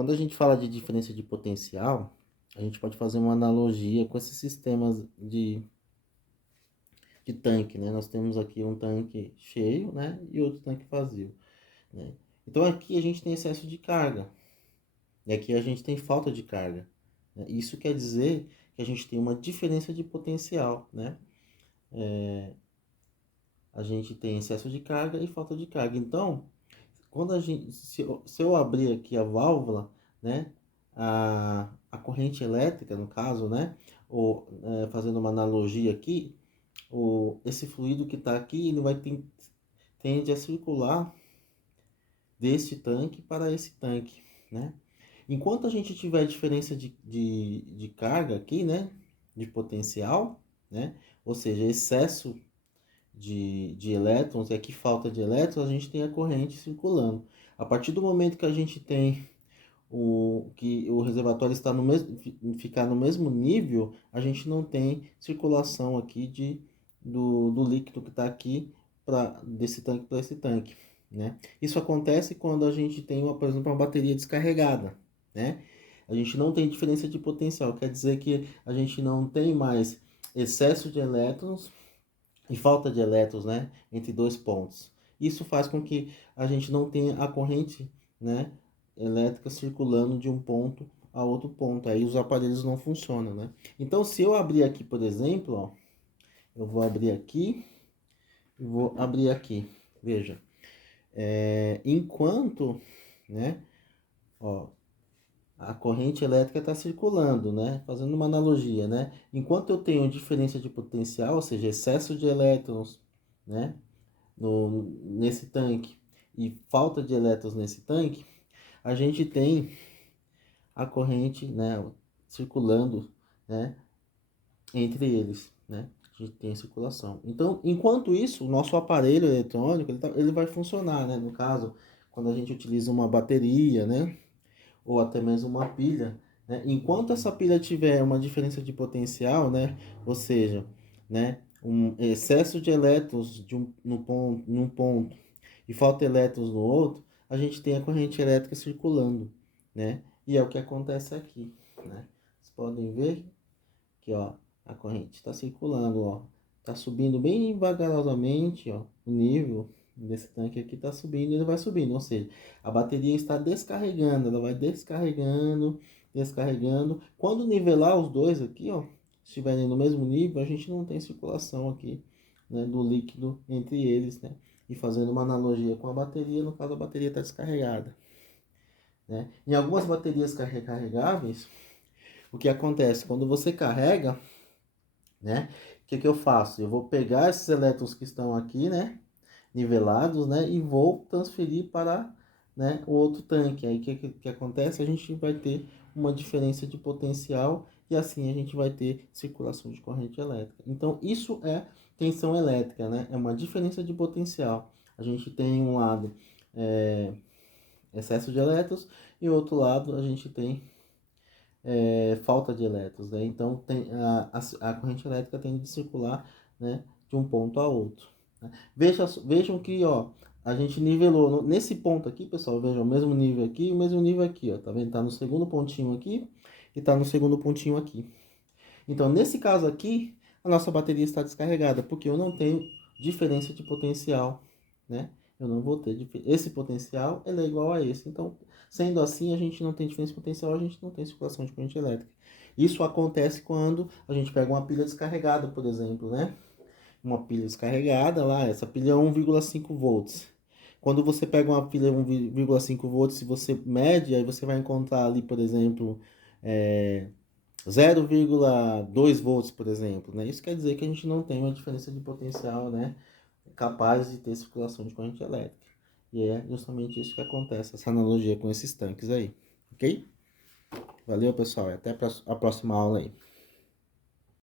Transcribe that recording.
Quando a gente fala de diferença de potencial, a gente pode fazer uma analogia com esses sistemas de tanque, né? Nós temos aqui um tanque cheio, né? E outro tanque vazio, né? Então aqui a gente tem excesso de carga e aqui a gente tem falta de carga, né? Isso quer dizer que a gente tem uma diferença de potencial, né? A gente tem excesso de carga e falta de carga. Então, quando se eu abrir aqui a válvula, né? A corrente elétrica, no caso, né? Ou fazendo uma analogia aqui, esse fluido que está aqui, ele tende a circular desse tanque para esse tanque, né? Enquanto a gente tiver diferença de carga aqui, né? De potencial, né? Ou seja, excesso de elétrons, e aqui falta de elétrons, a gente tem a corrente circulando. A partir do momento que a gente tem que o reservatório está ficar no mesmo nível, a gente não tem circulação aqui do líquido que está aqui desse tanque para esse tanque, né? Isso acontece quando a gente tem, por exemplo, uma bateria descarregada, né? A gente não tem diferença de potencial, quer dizer que a gente não tem mais excesso de elétrons e falta de elétrons, né, entre dois pontos. Isso faz com que a gente não tenha a corrente, né, elétrica circulando de um ponto a outro ponto. Aí os aparelhos não funcionam, né? Então, se eu abrir aqui, por exemplo, ó, eu vou abrir aqui e vou abrir aqui. Veja, enquanto, né, ó, a corrente elétrica está circulando, né? Fazendo uma analogia, né? Enquanto eu tenho diferença de potencial, ou seja, excesso de elétrons, né? Nesse tanque e falta de elétrons nesse tanque, a gente tem a corrente, né, circulando, né, entre eles, né? A gente tem a circulação. Então, enquanto isso, o nosso aparelho eletrônico, ele vai funcionar, né? No caso, quando a gente utiliza uma bateria, né, ou até mesmo uma pilha, né? Enquanto essa pilha tiver uma diferença de potencial, né, ou seja, né, um excesso de elétrons num ponto e falta elétrons no outro, a gente tem a corrente elétrica circulando, né? E é o que acontece aqui, né? Vocês podem ver que, ó, a corrente está circulando, ó, está subindo bem vagarosamente, ó, o nível desse tanque aqui está subindo, ele vai subindo, ou seja, a bateria está descarregando, ela vai descarregando, descarregando. Quando nivelar os dois aqui, ó, estiverem no mesmo nível, a gente não tem circulação aqui, né, do líquido entre eles, né? E fazendo uma analogia com a bateria, no caso a bateria está descarregada, né? Em algumas baterias recarregáveis, o que acontece? Quando você carrega, né? O que eu faço? Eu vou pegar esses elétrons que estão aqui, né? Nivelados, né? E vou transferir para, né, o outro tanque. Aí que acontece? A gente vai ter uma diferença de potencial e assim a gente vai ter circulação de corrente elétrica. Então, isso é tensão elétrica, né? É uma diferença de potencial. A gente tem um lado excesso de elétrons e outro lado a gente tem falta de elétrons, né? Então tem a corrente elétrica tende a circular, né, de um ponto a outro, né? Vejam que, ó, a gente nivelou nesse ponto aqui, pessoal. Vejam o mesmo nível aqui e o mesmo nível aqui, ó. Tá vendo? Tá no segundo pontinho aqui e tá no segundo pontinho aqui. Então, nesse caso aqui, a nossa bateria está descarregada, porque eu não tenho diferença de potencial, né? Eu não vou ter esse potencial, ele é igual a esse. Então, sendo assim, a gente não tem diferença de potencial, a gente não tem circulação de corrente elétrica. Isso acontece quando a gente pega uma pilha descarregada, por exemplo, né? Uma pilha descarregada lá, essa pilha é 1,5 volts. Quando você pega uma pilha 1,5 volts, se você mede, aí você vai encontrar ali, por exemplo, 0,2 volts, por exemplo, né? Isso quer dizer que a gente não tem uma diferença de potencial, né, capaz de ter circulação de corrente elétrica. E é justamente isso que acontece, essa analogia com esses tanques aí, ok? Valeu, pessoal, e até a próxima aula aí.